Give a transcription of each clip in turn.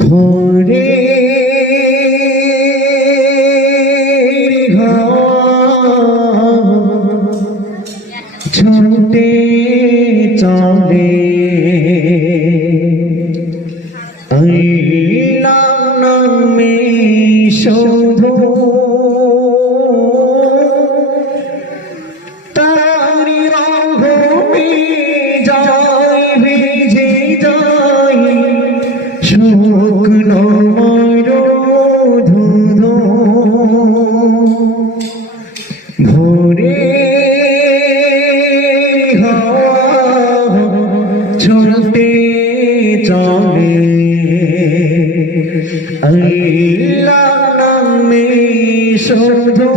ভোরে ছুটে চলে। নামে শোধ ভোরে চলতে চলে। আল্লাহ নামে শুধু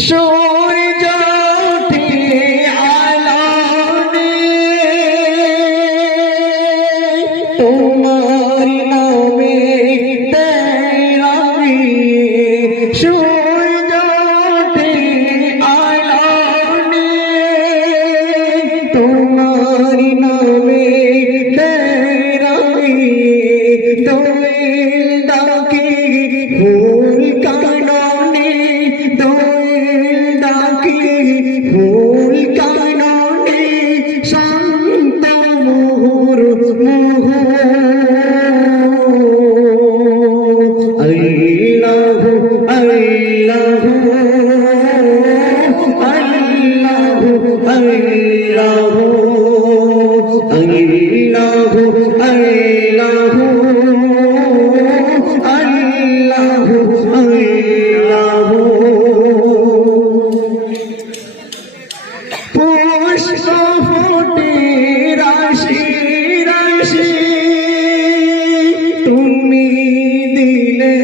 show পুষ্প ফুটে রাশি রাশি। তুমি দিলে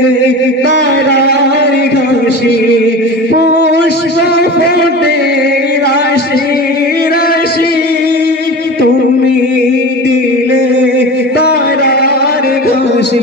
তারার ঘাসি পুষ্প ফুটে রাশি রাশি। তুমি দিলে তারার ঘাসি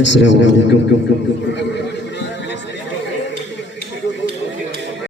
السلام عليكم